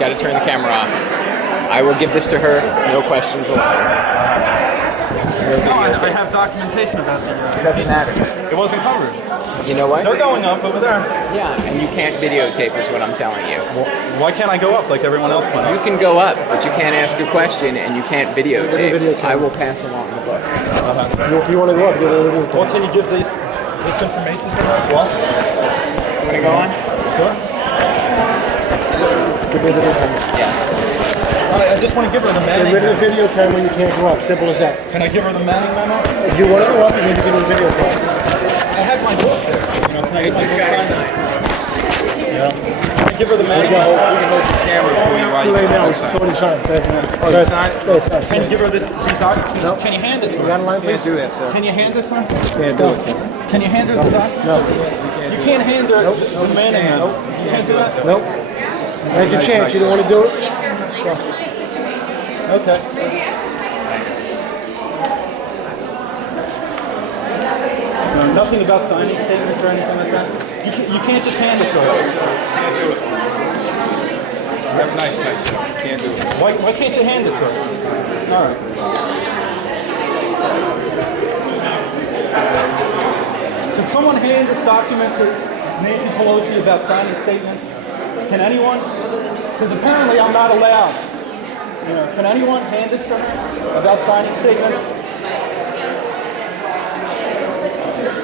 Got to turn the camera off. I will give this to her. No questions allowed. No, I have documentation about the... It doesn't matter. It wasn't covered. You know what? They're going up over there. Yeah, and you can't videotape is what I'm telling you. Well, why can't I go up like everyone else went up? You can go up, but you can't ask a question and you can't videotape. I will pass along the book. You want to go up? Well, can you give this information to her as well? You want to go on? Sure. Give me the video. Yeah. I just want to give her the Manning Get rid of the memo. video camera, you can't go up. Simple as that. Can I give her the Manning memo? If you want to go up, you need to give her the video camera. I have my book there. You know, can I Just got it signed. Yeah. Can I give her the Manning memo? We can hold the camera for you while Too you late now, go it's sign. already signed. Oh, you signed it? It's signed. Can you give her these documents? No. Can you hand it to You got a her? line, please? Can't do that, sir. Can you hand it to her? Can't do it. Can you hand her the documents? No. You can't hand her the Manning memo. You can't do that? Nope. Had your chance. You don't want to do it? Okay. No, nothing about signing statements or anything like that? You can't just hand it to her. Can't do it. Nice. Can't do it. Why can't you hand it to her? All right. Can someone hand this document to Nancy Pelosi about signing statements? Can anyone? Because apparently I'm not allowed. You know, can anyone hand this to her about signing statements?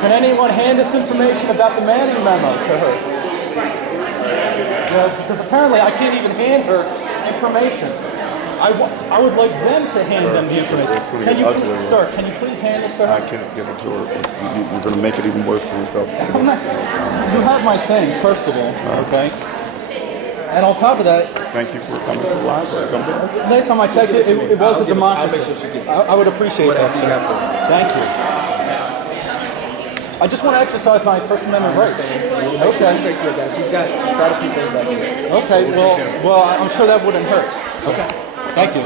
Can anyone hand this information about the Manning memo to her? Because apparently I can't even hand her information. I would like them to hand them the information. Can you, sir, can you please hand this to her? I can't give it to her. You're going to make it even worse for yourself. You have my things, first of all, okay? And on top of that, Thank you for coming to the library. Come back. next time I checked it, it was a democracy. I would appreciate that, sir. Thank you. I just want to exercise my First Amendment rights. Okay. She's got a few things back here. Okay, well, I'm sure that wouldn't hurt. Okay. Thank you.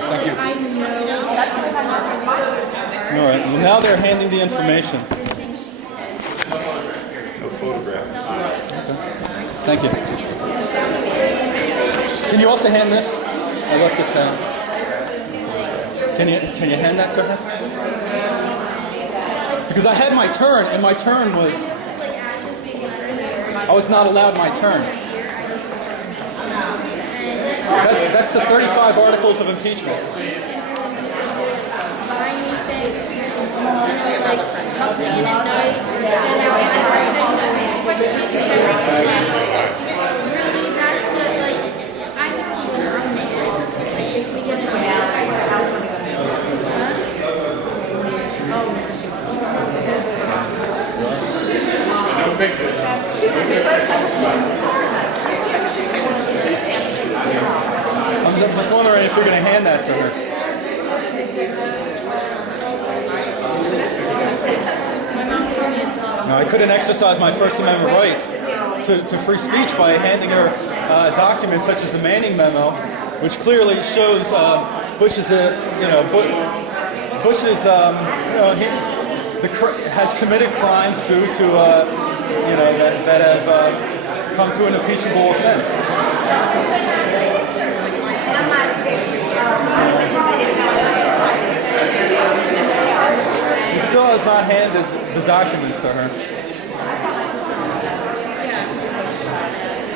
All right, well, now they're handing the information. No photograph. Thank you. Can you also hand this? I left this down. Can you hand that to her? Because I had my turn, and my turn was... I was not allowed my turn. That's the 35 articles of impeachment. I'm just wondering if you're going to hand that to her. No, I couldn't exercise my First Amendment right to free speech by handing her documents such as the Manning memo, which clearly shows Bush's, Bush's, has committed crimes due to, that have come to an impeachable offense. He still has not handed the documents to her.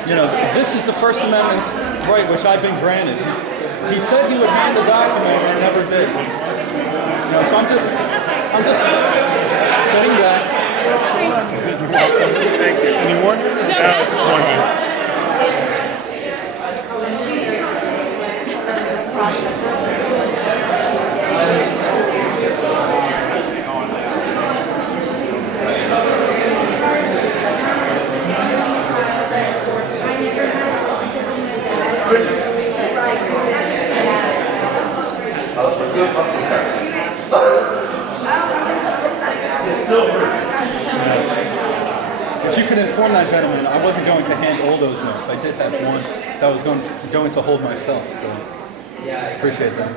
You know, this is the First Amendment right which I've been granted. He said he would hand the document and never did. You know, so I'm just sitting back. Thank you. Any more? No, just one here. If you could inform that gentleman, I wasn't going to hand all those notes. I did have one that I was going to hold myself, so appreciate that.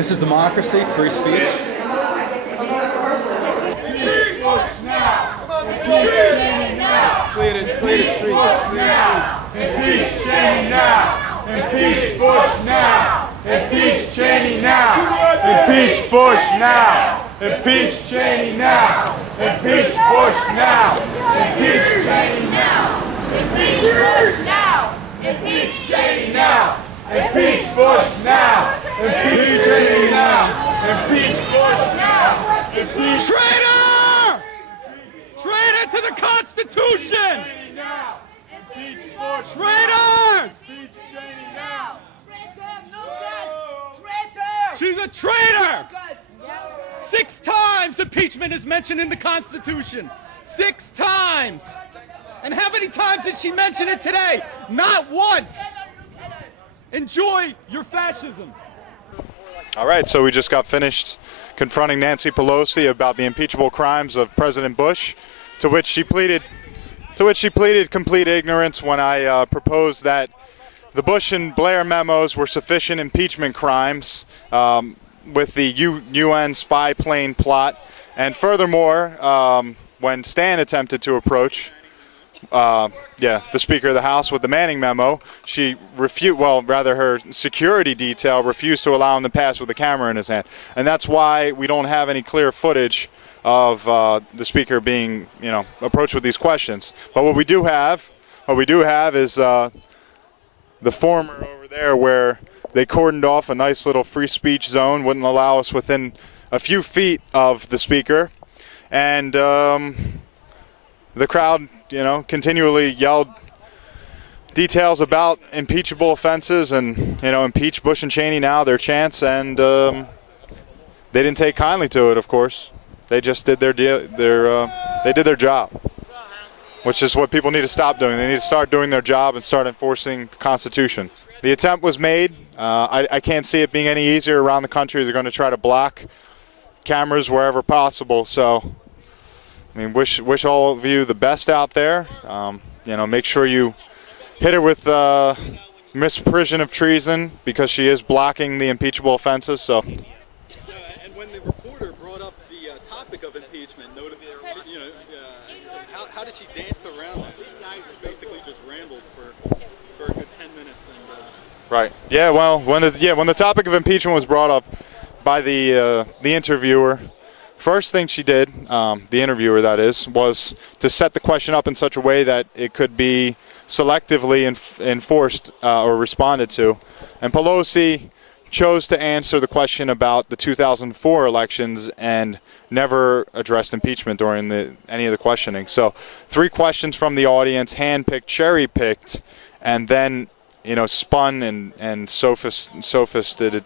This is democracy, free speech. Clear the street. Impeach Cheney now! Impeach Bush now! Impeach Cheney now! Impeach Bush now! Impeach Cheney now! Impeach Bush now! Impeach Cheney now! Impeach Bush now! Impeach Cheney now! Impeach Bush now! Impeach Cheney now! Impeach Bush now! Impeach Traitor! Traitor to the Constitution! Cheney now! Impeach Bush! Traitors! Impeach Cheney now! She's a traitor! 6 times impeachment is mentioned in the Constitution. 6 times! And how many times did she mention it today? Not once! Enjoy your fascism. All right, so we just got finished confronting Nancy Pelosi about the impeachable crimes of President Bush, to which she pleaded complete ignorance when I proposed that the Bush and Blair memos were sufficient impeachment crimes with the UN spy plane plot. And furthermore, when Stan attempted to approach the Speaker of the House with the Manning memo, she her security detail refused to allow him to pass with a camera in his hand. And that's why we don't have any clear footage of the Speaker being, approached with these questions. But what we do have is the former over there, where they cordoned off a nice little free speech zone, wouldn't allow us within a few feet of the Speaker. And the crowd, continually yelled details about impeachable offenses and, impeach Bush and Cheney now, their chance. And they didn't take kindly to it, of course. They just did they did their job, which is what people need to stop doing. They need to start doing their job and start enforcing the Constitution. The attempt was made. I can't see it being any easier around the country. They're going to try to block cameras wherever possible. So, wish all of you the best out there. Make sure you hit her with misprision of treason, because she is blocking the impeachable offenses. So. And when the reporter brought up the topic of impeachment, noted how did she dance around that? Basically, just rambled for a good 10 minutes. Right. Yeah. Well, when the topic of impeachment was brought up by the interviewer, first thing she did, the interviewer that is, was to set the question up in such a way that it could be selectively enforced or responded to. And Pelosi chose to answer the question about the 2004 elections and never addressed impeachment during any of the questioning. So 3 questions from the audience, handpicked, cherry-picked, and then spun and sophisted it.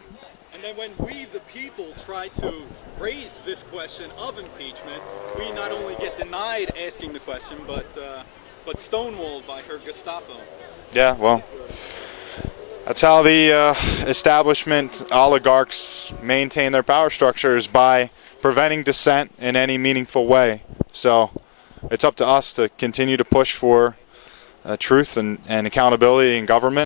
And then when we, the people, try to raise this question of impeachment, we not only get denied asking the question, but stonewalled by her Gestapo. Yeah, well, that's how the establishment oligarchs maintain their power structures, by preventing dissent in any meaningful way. So it's up to us to continue to push for truth and accountability in government.